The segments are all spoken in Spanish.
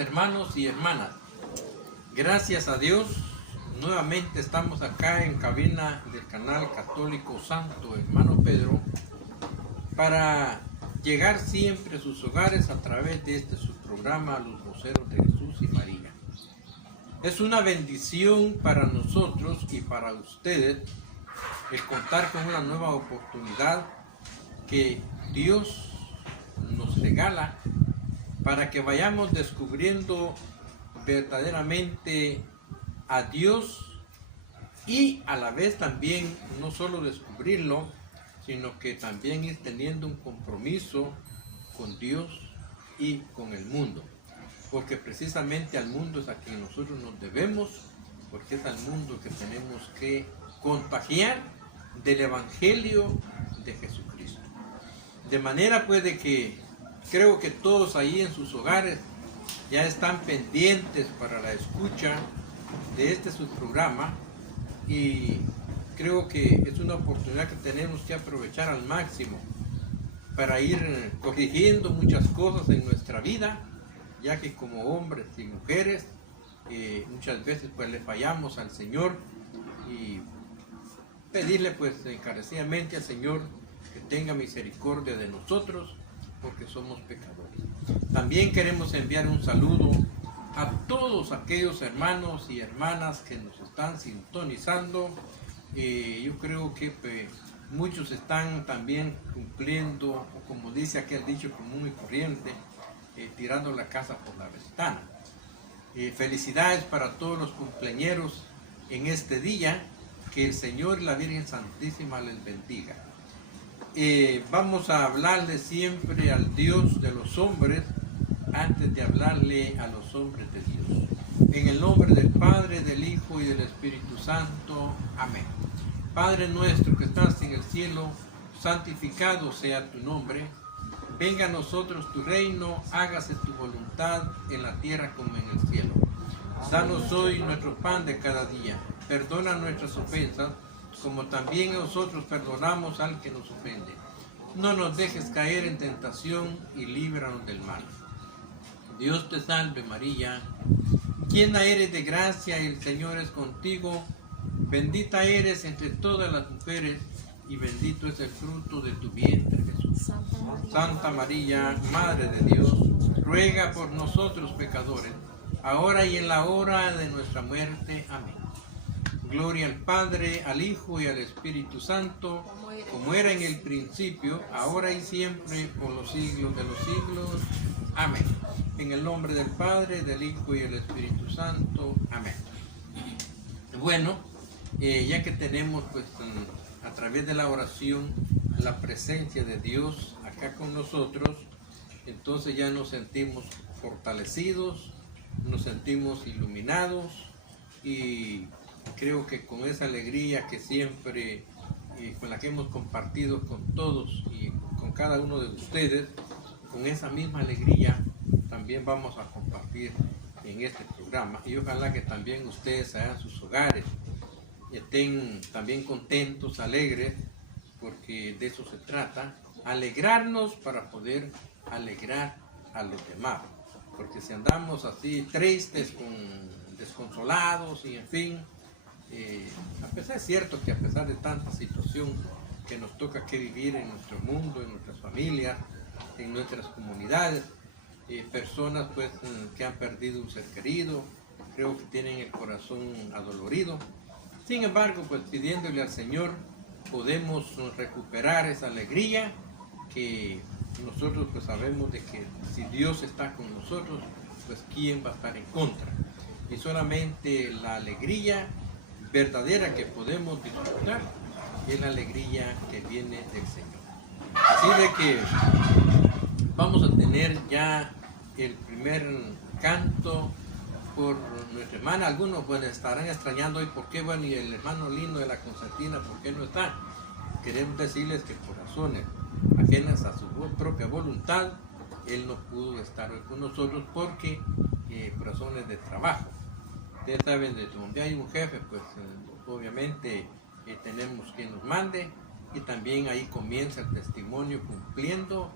hermanos y hermanas. Gracias a Dios, nuevamente estamos acá en cabina del canal Católico Santo Hermano Pedro para llegar siempre a sus hogares a través de su programa Los Voceros de Jesús y María. Es una bendición para nosotros y para ustedes el contar con una nueva oportunidad que Dios nos regala para que vayamos descubriendo verdaderamente a Dios y a la vez también no solo descubrirlo, sino que también ir teniendo un compromiso con Dios y con el mundo, porque precisamente al mundo es a quien nosotros nos debemos, porque es al mundo que tenemos que contagiar del Evangelio de Jesucristo. De manera pues de que creo que todos ahí en sus hogares ya están pendientes para la escucha de su programa, y creo que es una oportunidad que tenemos que aprovechar al máximo para ir corrigiendo muchas cosas en nuestra vida, ya que como hombres y mujeres muchas veces pues le fallamos al Señor, y pedirle pues encarecidamente al Señor que tenga misericordia de nosotros, porque somos pecadores. También queremos enviar un saludo a todos aquellos hermanos y hermanas que nos están sintonizando. Yo creo que muchos están también cumpliendo, o como dice aquel dicho común y corriente, tirando la casa por la ventana. Felicidades para todos los cumpleañeros en este día, que el Señor y la Virgen Santísima les bendiga. Vamos a hablarle siempre al Dios de los hombres antes de hablarle a los hombres de Dios. En el nombre del Padre, del Hijo y del Espíritu Santo. Amén. Padre nuestro que estás en el cielo, santificado sea tu nombre. Venga a nosotros tu reino, hágase tu voluntad en la tierra como en el cielo. Danos hoy nuestro pan de cada día. Perdona nuestras ofensas, como también nosotros perdonamos al que nos ofende. No nos dejes caer en tentación y líbranos del mal. Dios te salve María, llena eres de gracia y el Señor es contigo. Bendita eres entre todas las mujeres y bendito es el fruto de tu vientre, Jesús. Santa María, Madre de Dios, ruega por nosotros pecadores, ahora y en la hora de nuestra muerte. Amén. Gloria al Padre, al Hijo y al Espíritu Santo, como era en el principio, ahora y siempre, por los siglos de los siglos. Amén. En el nombre del Padre, del Hijo y del Espíritu Santo. Amén. Bueno, ya que tenemos pues a través de la oración la presencia de Dios acá con nosotros, entonces ya nos sentimos fortalecidos, nos sentimos iluminados, y creo que con esa alegría que siempre, con la que hemos compartido con todos y con cada uno de ustedes, con esa misma alegría también vamos a compartir en este programa. Y ojalá que también ustedes allá en sus hogares estén también contentos, alegres, porque de eso se trata, alegrarnos para poder alegrar a los demás. Porque si andamos así tristes, desconsolados y en fin, es cierto que a pesar de tanta situación que nos toca que vivir en nuestro mundo, en nuestras familias, en nuestras comunidades, personas pues que han perdido un ser querido, creo que tienen el corazón adolorido. Sin embargo, pues pidiéndole al Señor podemos recuperar esa alegría, que nosotros pues sabemos de que si Dios está con nosotros, pues quién va a estar en contra. Y solamente la alegría verdadera que podemos disfrutar es la alegría que viene del Señor. Así de que vamos a tener ya el primer canto por nuestra hermana. Algunos pues estarán extrañando hoy por qué, bueno, y el hermano lindo de la Concertina, ¿por qué no está? Queremos decirles que por razones ajenas a su propia voluntad, él no pudo estar hoy con nosotros porque por razones de trabajo. Ustedes saben, de donde hay un jefe, pues obviamente tenemos quien nos mande, y también ahí comienza el testimonio cumpliendo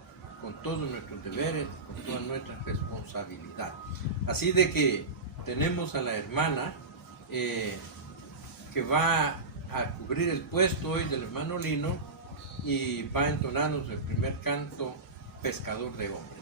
con todos nuestros deberes, con toda nuestra responsabilidad. Así de que tenemos a la hermana que va a cubrir el puesto hoy del hermano Lino y va a entonarnos el primer canto, Pescador de Hombres.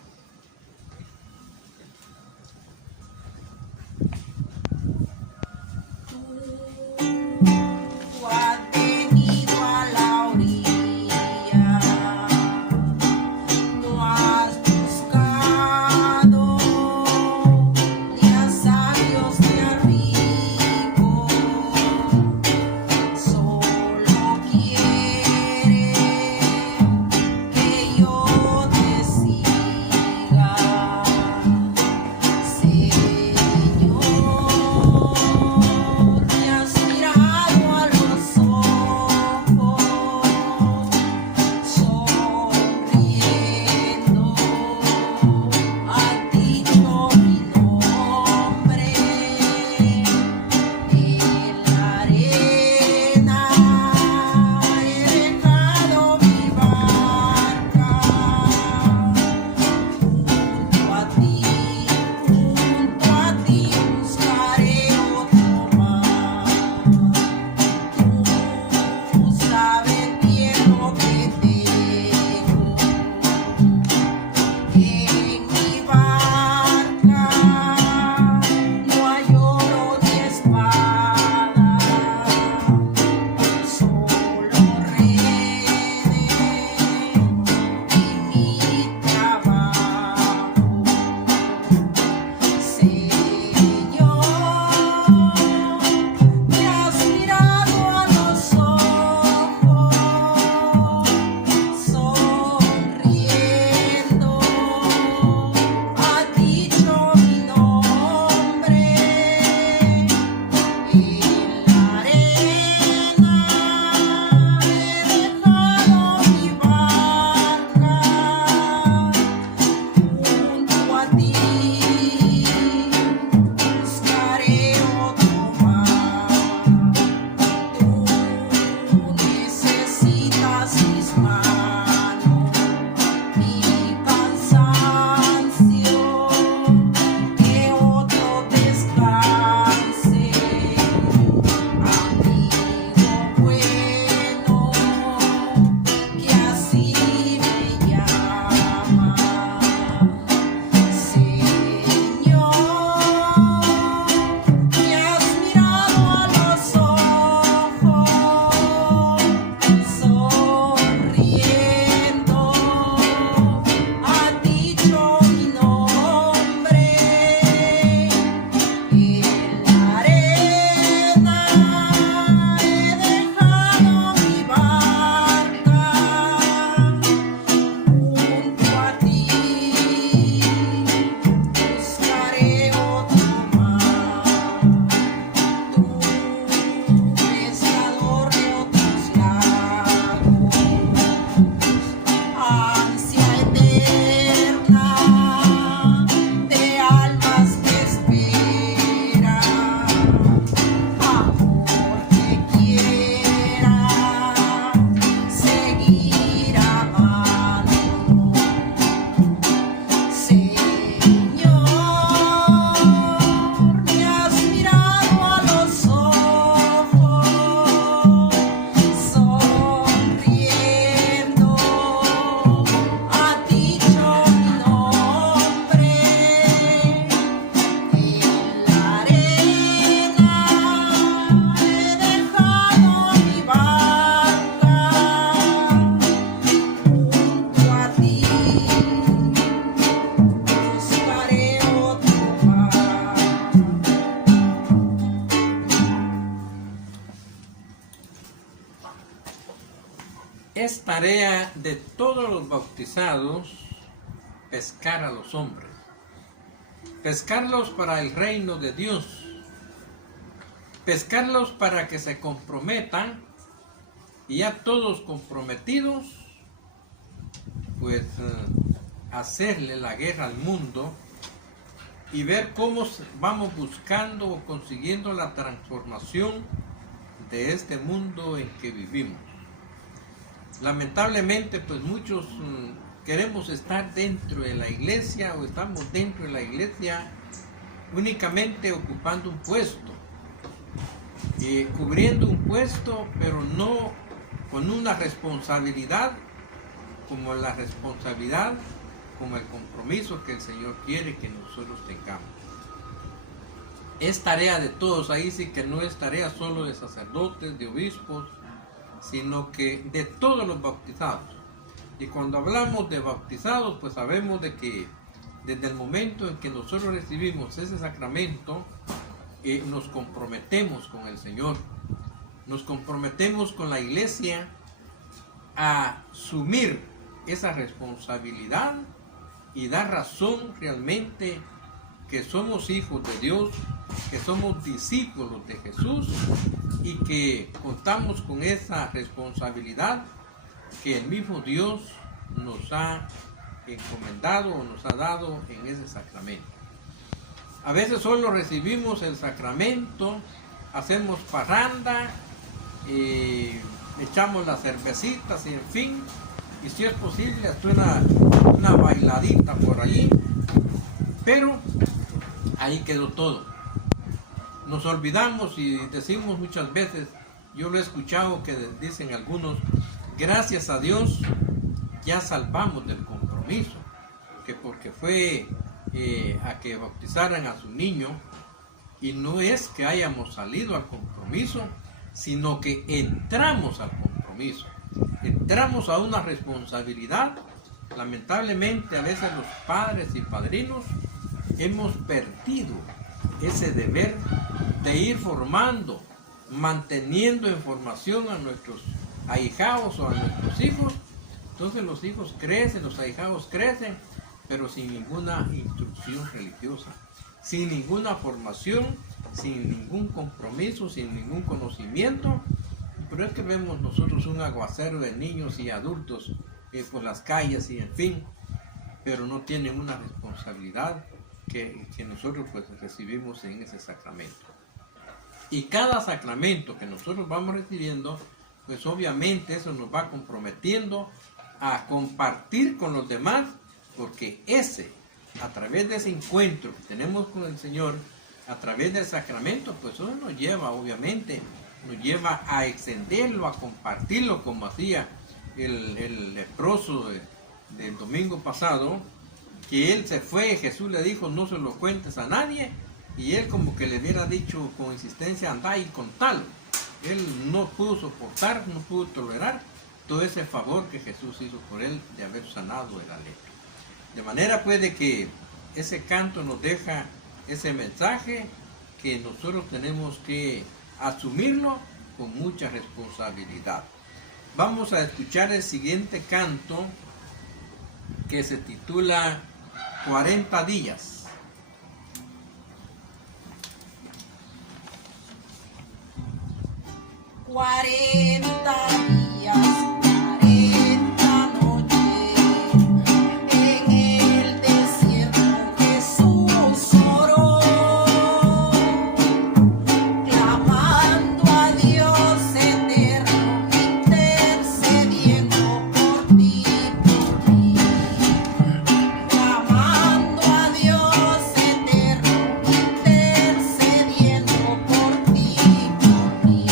Es tarea de todos los bautizados pescar a los hombres, pescarlos para el reino de Dios, pescarlos para que se comprometan y ya todos comprometidos, pues hacerle la guerra al mundo y ver cómo vamos buscando o consiguiendo la transformación de este mundo en que vivimos. Lamentablemente, pues muchos queremos estar dentro de la iglesia o estamos dentro de la iglesia únicamente ocupando un puesto, cubriendo un puesto, pero no con una responsabilidad como la responsabilidad, como el compromiso que el Señor quiere que nosotros tengamos. Es tarea de todos, ahí sí que no es tarea solo de sacerdotes, de obispos, sino que de todos los bautizados. Y cuando hablamos de bautizados, pues sabemos de que desde el momento en que nosotros recibimos ese sacramento, nos comprometemos con el Señor, nos comprometemos con la iglesia a asumir esa responsabilidad y dar razón realmente que somos hijos de Dios, que somos discípulos de Jesús y que contamos con esa responsabilidad que el mismo Dios nos ha encomendado o nos ha dado en ese sacramento. A veces solo recibimos el sacramento, hacemos parranda, echamos las cervecitas y en fin, y si es posible hasta una bailadita por allí, pero ahí quedó todo. Nos olvidamos y decimos muchas veces, yo lo he escuchado que dicen algunos, gracias a Dios ya salvamos del compromiso, que porque fue a que bautizaran a su niño, y no es que hayamos salido al compromiso, sino que entramos al compromiso, entramos a una responsabilidad. Lamentablemente a veces los padres y padrinos hemos perdido ese deber de ir formando, manteniendo en formación a nuestros ahijados o a nuestros hijos. Entonces los hijos crecen, los ahijados crecen, pero sin ninguna instrucción religiosa, sin ninguna formación, sin ningún compromiso, sin ningún conocimiento. Pero es que vemos nosotros un aguacero de niños y adultos por las calles y en fin, pero no tienen una responsabilidad que nosotros pues recibimos en ese sacramento. Y cada sacramento que nosotros vamos recibiendo, pues obviamente eso nos va comprometiendo a compartir con los demás, porque a través de ese encuentro que tenemos con el Señor, a través del sacramento, pues eso nos lleva obviamente, nos lleva a extenderlo, a compartirlo, como hacía el leproso del domingo pasado, que él se fue, Jesús le dijo, no se lo cuentes a nadie, y él como que le hubiera dicho con insistencia, anda y contalo. Él no pudo soportar, no pudo tolerar todo ese favor que Jesús hizo por él de haber sanado de la lepra. De manera pues de que ese canto nos deja ese mensaje que nosotros tenemos que asumirlo con mucha responsabilidad. Vamos a escuchar el siguiente canto que se titula 40 días. Cuarenta días, 40 noches, en el desierto Jesús oró, clamando a Dios eterno, intercediendo por ti, por mí. Clamando a Dios eterno, intercediendo por ti, por mí.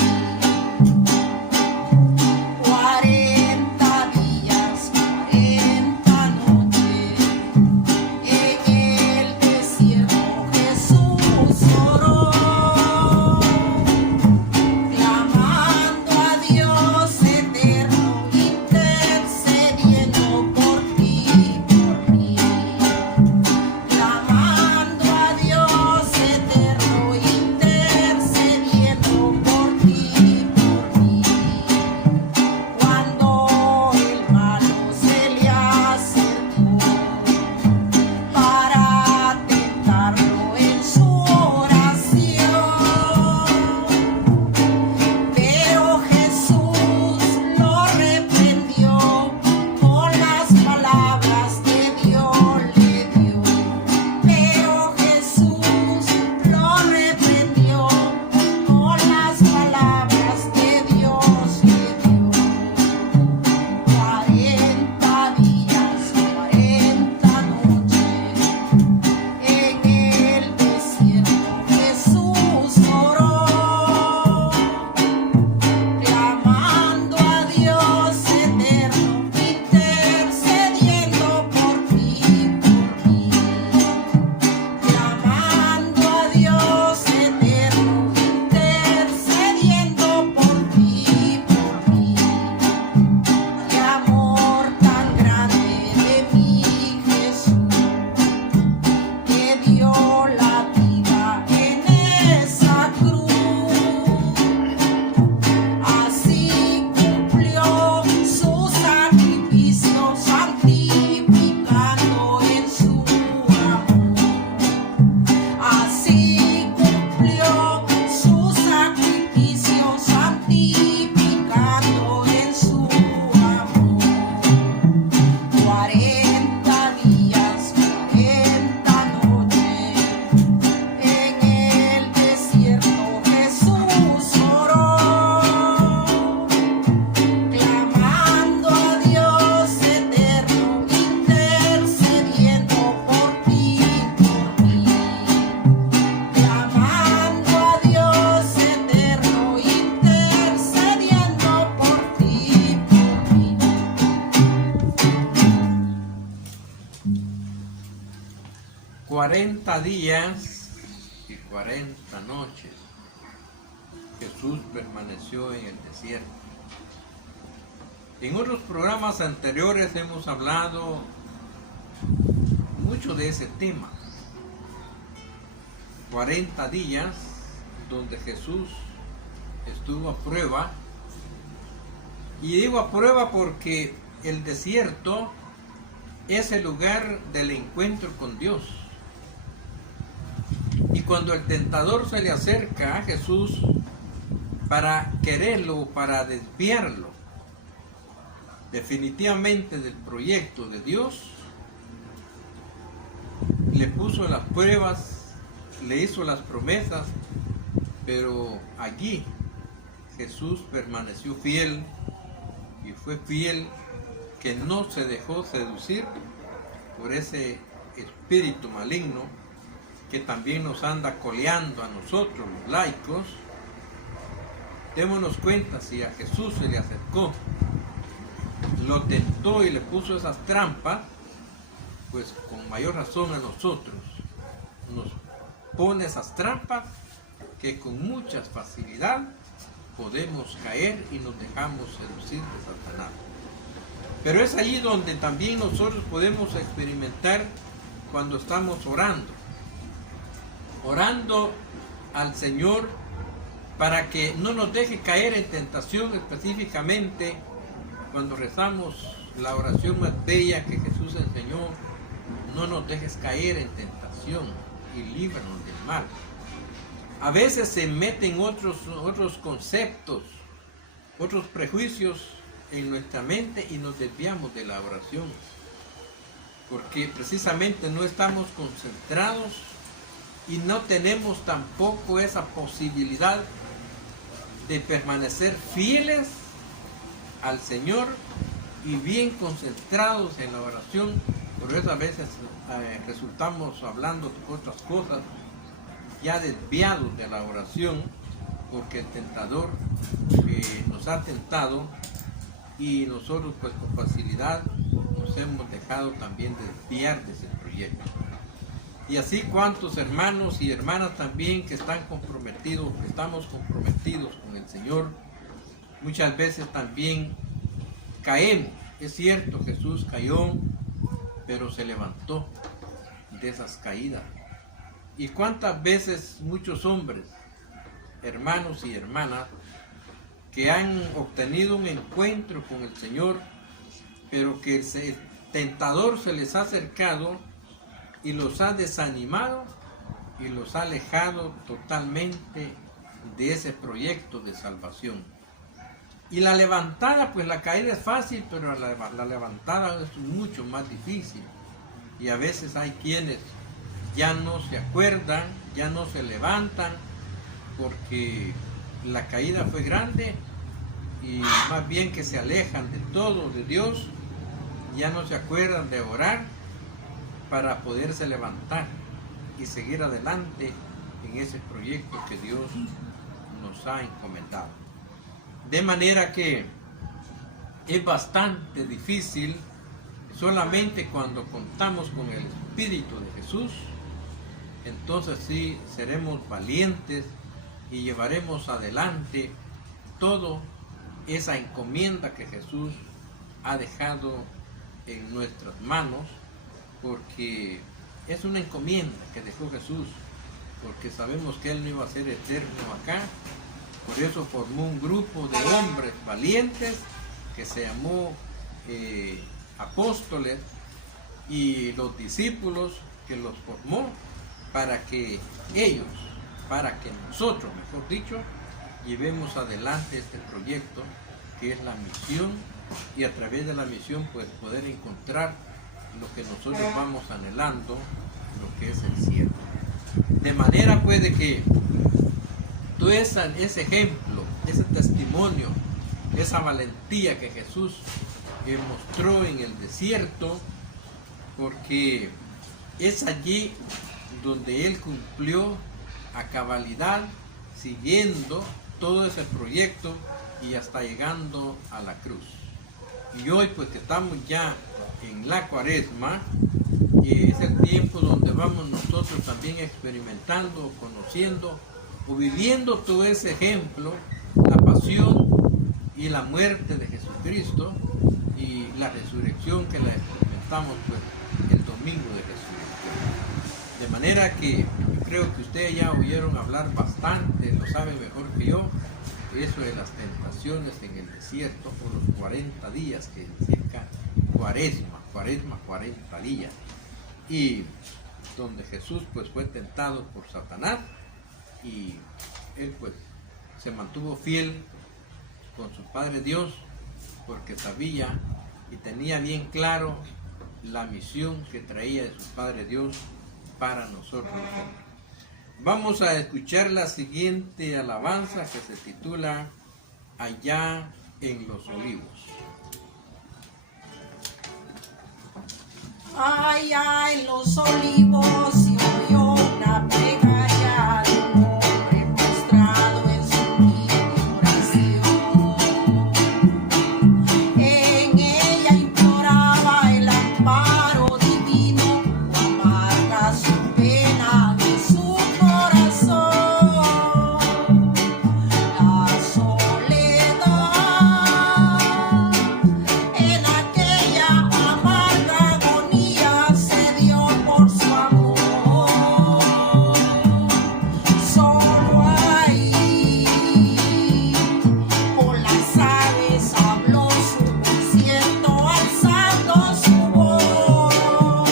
40 días y 40 noches Jesús permaneció en el desierto. En otros programas anteriores hemos hablado mucho de ese tema. 40 días donde Jesús estuvo a prueba. Y digo a prueba porque el desierto es el lugar del encuentro con Dios. Y cuando el tentador se le acerca a Jesús para quererlo, para desviarlo definitivamente del proyecto de Dios, le puso las pruebas, le hizo las promesas, pero allí Jesús permaneció fiel y fue fiel, que no se dejó seducir por ese espíritu maligno que también nos anda coleando a nosotros los laicos. Démonos cuenta, si a Jesús se le acercó, lo tentó y le puso esas trampas, pues con mayor razón a nosotros nos pone esas trampas que con mucha facilidad podemos caer y nos dejamos seducir de Satanás. Pero es allí donde también nosotros podemos experimentar cuando estamos orando al Señor para que no nos deje caer en tentación, específicamente cuando rezamos la oración más bella que Jesús enseñó: no nos dejes caer en tentación y líbranos del mal. A veces se meten otros conceptos, otros prejuicios en nuestra mente y nos desviamos de la oración, porque precisamente no estamos concentrados y no tenemos tampoco esa posibilidad de permanecer fieles al Señor y bien concentrados en la oración. Por eso a veces resultamos hablando de otras cosas, ya desviados de la oración, porque el tentador nos ha tentado y nosotros pues con facilidad nos hemos dejado también desviar de ese proyecto. Y así cuantos hermanos y hermanas también que están comprometidos, que estamos comprometidos con el Señor, muchas veces también caemos. Es cierto, Jesús cayó, pero se levantó de esas caídas. Y cuántas veces muchos hombres, hermanos y hermanas, que han obtenido un encuentro con el Señor, pero que el tentador se les ha acercado y los ha desanimado y los ha alejado totalmente de ese proyecto de salvación. Y la levantada, pues la caída es fácil, pero la levantada es mucho más difícil. Y a veces hay quienes ya no se acuerdan, ya no se levantan, porque la caída fue grande y más bien que se alejan de todo, de Dios, ya no se acuerdan de orar para poderse levantar y seguir adelante en ese proyecto que Dios nos ha encomendado. De manera que es bastante difícil. Solamente cuando contamos con el Espíritu de Jesús, entonces sí seremos valientes y llevaremos adelante toda esa encomienda que Jesús ha dejado en nuestras manos, porque es una encomienda que dejó Jesús, porque sabemos que Él no iba a ser eterno acá. Por eso formó un grupo de hombres valientes que se llamó apóstoles, y los discípulos que los formó para que ellos, para que nosotros, mejor dicho, llevemos adelante este proyecto que es la misión, y a través de la misión pues poder encontrar lo que nosotros vamos anhelando, lo que es el cielo. De manera pues de que todo ese ejemplo, ese testimonio, esa valentía que Jesús mostró en el desierto, porque es allí donde Él cumplió a cabalidad, siguiendo todo ese proyecto y hasta llegando a la cruz. Y hoy pues que estamos ya en la Cuaresma, Y es el tiempo donde vamos nosotros también experimentando, conociendo o viviendo todo ese ejemplo, la pasión y la muerte de Jesucristo y la resurrección que la experimentamos pues el domingo de resurrección. De manera que creo que ustedes ya oyeron hablar bastante, lo saben mejor que yo, eso de las tentaciones en el desierto por los 40 días, que significa cuaresma, 40 días, y donde Jesús pues fue tentado por Satanás y él pues se mantuvo fiel con su Padre Dios porque sabía y tenía bien claro la misión que traía de su Padre Dios para nosotros. Vamos a escuchar la siguiente alabanza que se titula Allá en los Olivos. Allá en los olivos se oyó una plegaria de un hombre postrado en su humilde oración. En ella imploraba el amparo divino, amarga su pena de su corazón. La soledad en aquella amarga agonía se dio por su amor. Solo ahí con las aves habló su concierto alzando su voz.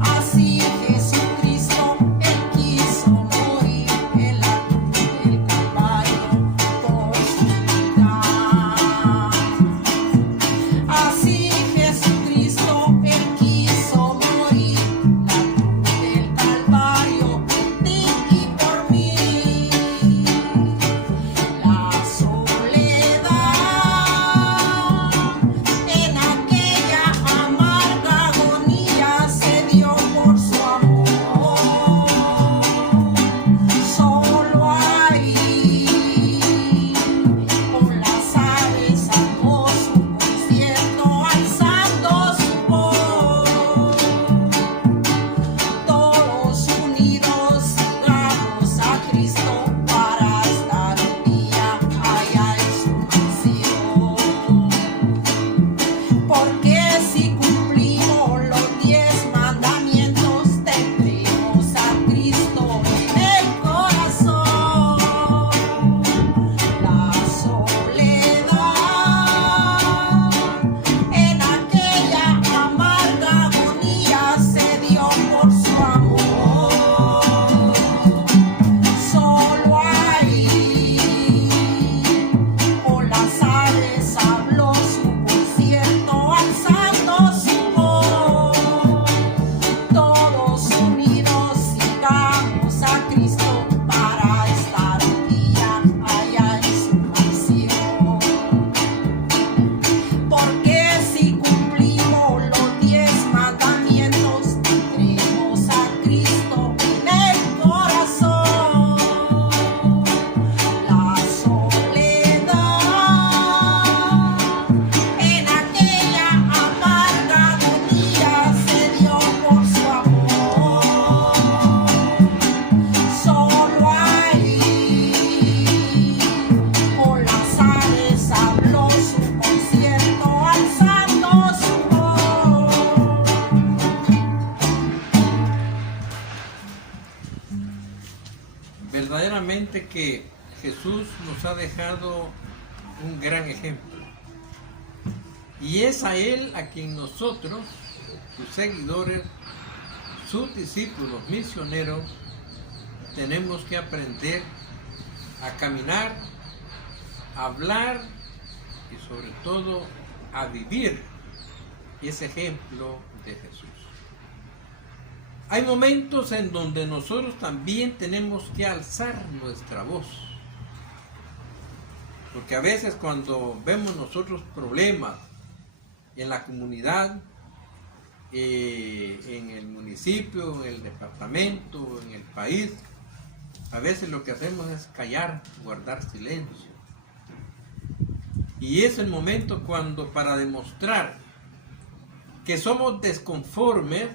Así Jesucristo él quiso morir en la cruz del Calvario por su vida. Así Jesucristo él quiso morir la cruz del Calvario por ti y por mí. La soledad en aquella amarga agonía se dio por su amor. Solo ahí con las aves armó su concierto alzando su voz. Todos unidos sigamos a Cristo para estar un día allá en su mansión. Porque si cumplimos los 10 mandamientos tendremos a Cristo en el corazón. La soledad en aquella amarga agonía se dio por su amor. Solo ahí con las aves habló su concierto alzando su voz. Todos unidos sigamos a Cristo para estar un día allá en su mansión. Porque si cumplimos los 10 mandamientos tendremos a Cristo en el corazón. La soledad en aquella amarga agonía se dio por su amor. Solo ahí con las aves habló su concierto alzando su voz. Verdaderamente que Jesús nos ha dejado un gran ejemplo. Y es a Él a quien nosotros, sus seguidores, sus discípulos misioneros, tenemos que aprender a caminar, a hablar y sobre todo a vivir ese ejemplo de Jesús. Hay momentos en donde nosotros también tenemos que alzar nuestra voz. Porque a veces cuando vemos nosotros problemas en la comunidad, en el municipio, en el departamento, en el país, a veces lo que hacemos es callar, guardar silencio. Y es el momento cuando para demostrar que somos desconformes,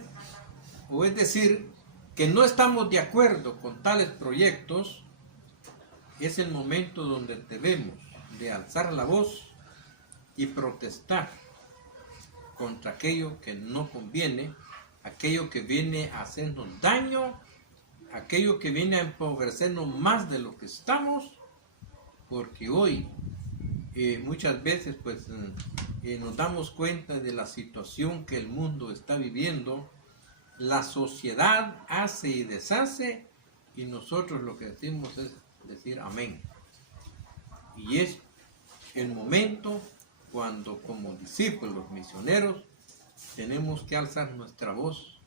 o es decir, que no estamos de acuerdo con tales proyectos, es el momento donde debemos de alzar la voz y protestar contra aquello que no conviene, aquello que viene a hacernos daño, aquello que viene a empobrecernos más de lo que estamos, porque hoy muchas veces pues nos damos cuenta de la situación que el mundo está viviendo. La sociedad hace y deshace, y nosotros lo que decimos es decir amén. Y es el momento cuando como discípulos misioneros tenemos que alzar nuestra voz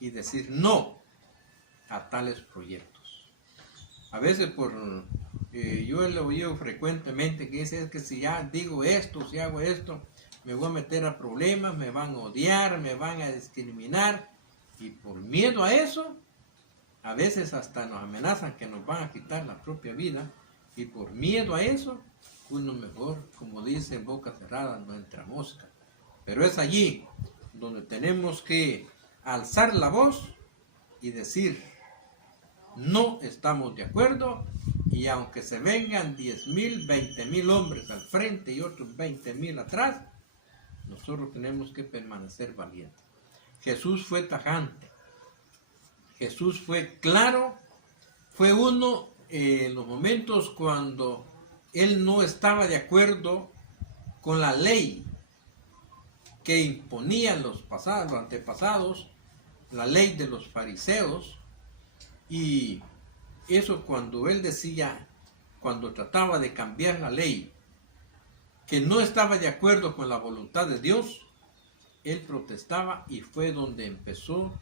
y decir no a tales proyectos. A veces yo he oído frecuentemente que dice, es que si ya digo esto, si hago esto, me voy a meter a problemas, me van a odiar, me van a discriminar, y por miedo a eso, a veces hasta nos amenazan que nos van a quitar la propia vida, y por miedo a eso, uno mejor, como dice, en boca cerrada no entra mosca. Pero es allí donde tenemos que alzar la voz y decir, no estamos de acuerdo, y aunque se vengan 10,000, 20,000 hombres al frente y otros 20,000 atrás, nosotros tenemos que permanecer valientes. Jesús fue tajante, Jesús fue claro, fue uno en los momentos cuando él no estaba de acuerdo con la ley que imponían los antepasados, la ley de los fariseos, y eso cuando él decía, cuando trataba de cambiar la ley, que no estaba de acuerdo con la voluntad de Dios, él protestaba, y fue donde empezó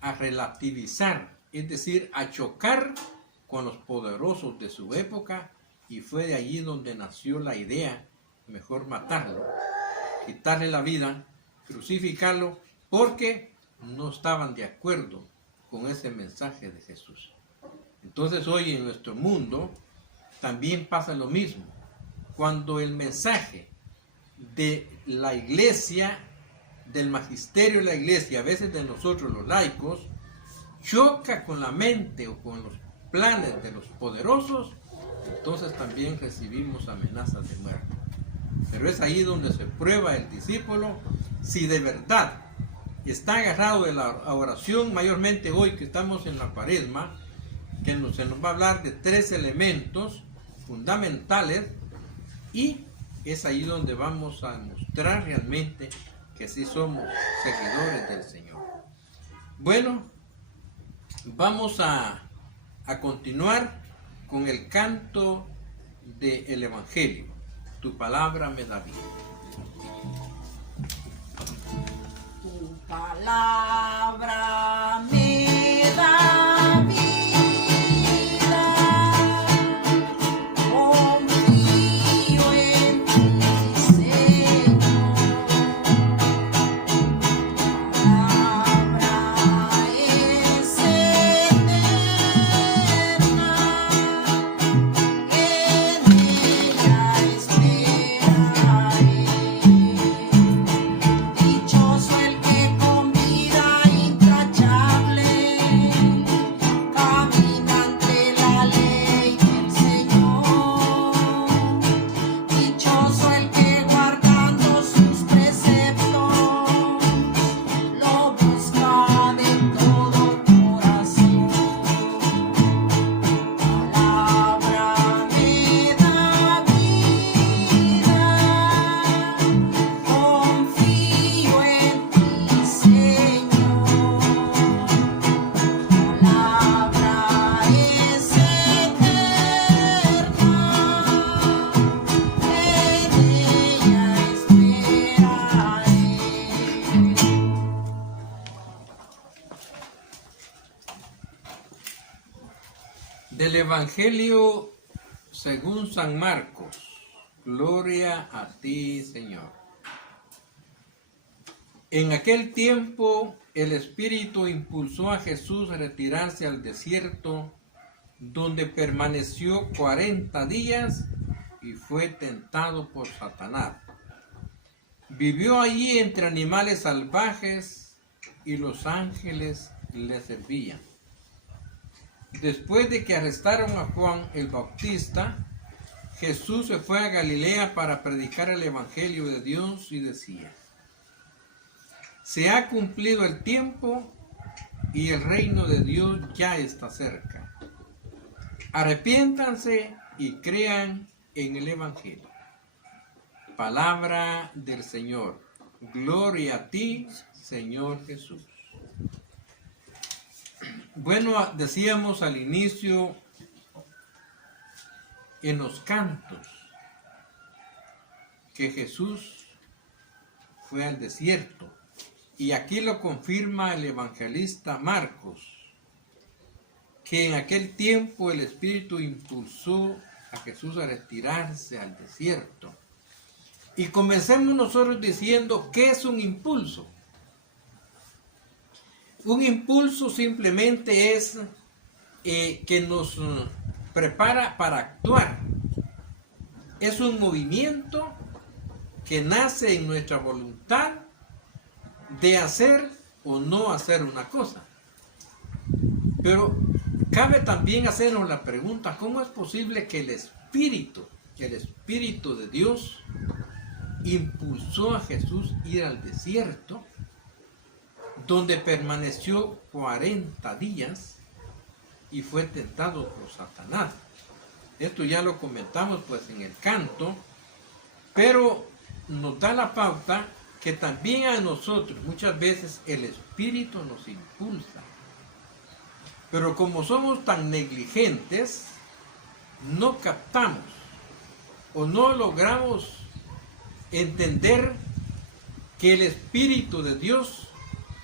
a relativizar, es decir, a chocar con los poderosos de su época, y fue de allí donde nació la idea, mejor matarlo, quitarle la vida, crucificarlo, porque no estaban de acuerdo con ese mensaje de Jesús. Entonces hoy en nuestro mundo también pasa lo mismo. Cuando el mensaje de la iglesia, del magisterio de la iglesia, a veces de nosotros los laicos, choca con la mente o con los planes de los poderosos, entonces también recibimos amenazas de muerte. Pero es ahí donde se prueba el discípulo si de verdad está agarrado de la oración, mayormente hoy que estamos en la Cuaresma, que se nos va a hablar de 3 elementos fundamentales, y es ahí donde vamos a mostrar realmente que sí somos seguidores del Señor. Bueno, vamos a continuar con el canto del Evangelio. Tu palabra me da vida. Tu palabra me da vida, confío en ti, Señor. Tu palabra es eterna, en ella esperaré. Dichoso el que con vida intachable camina ante la ley del Señor. Dichoso el que guardando sus preceptos lo busca de todo corazón. Palabra me da vida, confío en ti, Señor. Palabra es eterna, en ella esperaré. Del Evangelio según San Marcos. Gloria a ti, Señor. En aquel tiempo el Espíritu impulsó a Jesús a retirarse al desierto, donde permaneció 40 días y fue tentado por Satanás. Vivió allí entre animales salvajes y los ángeles le servían. Después de que arrestaron a Juan el Bautista, Jesús se fue a Galilea para predicar el Evangelio de Dios y decía: se ha cumplido el tiempo y el reino de Dios ya está cerca. Arrepiéntanse y crean en el Evangelio. Palabra del Señor. Gloria a ti, Señor Jesús. Bueno, decíamos al inicio en los cantos que Jesús fue al desierto, y aquí lo confirma el evangelista Marcos, que en aquel tiempo el Espíritu impulsó a Jesús a retirarse al desierto. Y comencemos nosotros diciendo, ¿qué es un impulso? Un impulso simplemente es que nos prepara para actuar. Es un movimiento que nace en nuestra voluntad de hacer o no hacer una cosa. Pero cabe también hacernos la pregunta, ¿cómo es posible que el Espíritu de Dios impulsó a Jesús a ir al desierto, donde permaneció 40 días y fue tentado por Satanás? Esto ya lo comentamos pues en el canto, pero nos da la pauta que también a nosotros muchas veces el Espíritu nos impulsa. Pero como somos tan negligentes, no captamos o no logramos entender que el Espíritu de Dios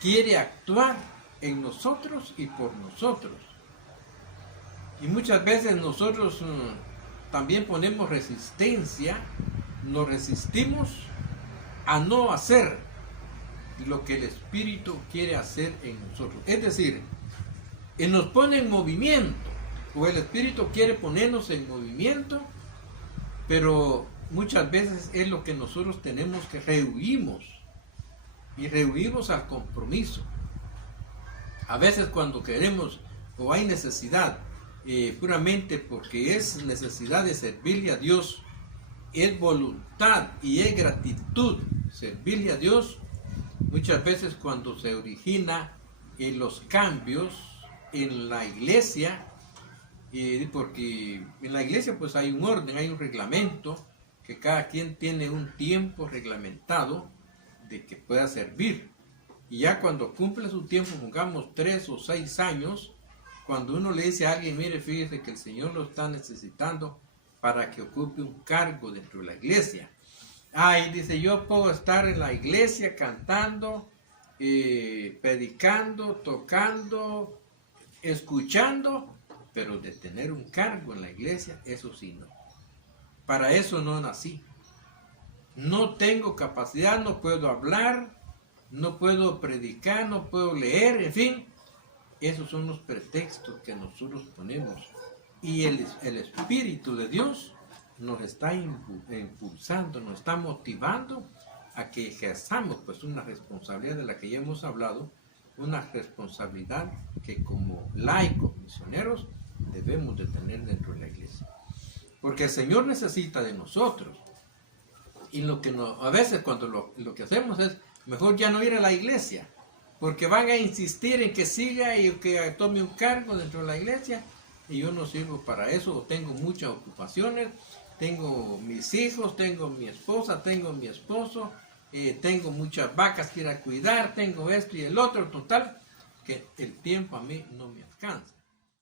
quiere actuar en nosotros y por nosotros. Y muchas veces nosotros también ponemos resistencia, nos resistimos a no hacer lo que el Espíritu quiere hacer en nosotros. Es decir, Él nos pone en movimiento, o el Espíritu quiere ponernos en movimiento, pero muchas veces es lo que nosotros tenemos que rehuimos, y rehuimos al compromiso. A veces cuando queremos o hay necesidad, puramente porque es necesidad de servirle a Dios, es voluntad y es gratitud servirle a Dios, muchas veces cuando se origina en los cambios en la iglesia, porque en la iglesia pues hay un orden, hay un reglamento, que cada quien tiene un tiempo reglamentado de que pueda servir. Y ya cuando cumple su tiempo, pongamos 3 o 6 años, cuando uno le dice a alguien, mire, fíjese que el Señor lo está necesitando para que ocupe un cargo dentro de la iglesia. Y dice, yo puedo estar en la iglesia cantando, predicando, tocando, escuchando, pero de tener un cargo en la iglesia, eso sí no. Para eso no nací. No tengo capacidad, no puedo hablar, no puedo predicar, no puedo leer, en fin. Esos son los pretextos que nosotros ponemos. Y el Espíritu de Dios nos está impulsando, nos está motivando a que ejerzamos pues una responsabilidad de la que ya hemos hablado, una responsabilidad que como laicos misioneros debemos de tener dentro de la iglesia. Porque el Señor necesita de nosotros. Y a veces cuando lo que hacemos es mejor ya no ir a la iglesia, porque van a insistir en que siga y que tome un cargo dentro de la iglesia, y yo no sirvo para eso, o tengo muchas ocupaciones, tengo mis hijos, tengo mi esposa, tengo mi esposo, tengo muchas vacas que ir a cuidar, tengo esto y el otro, total, que el tiempo a mí no me alcanza.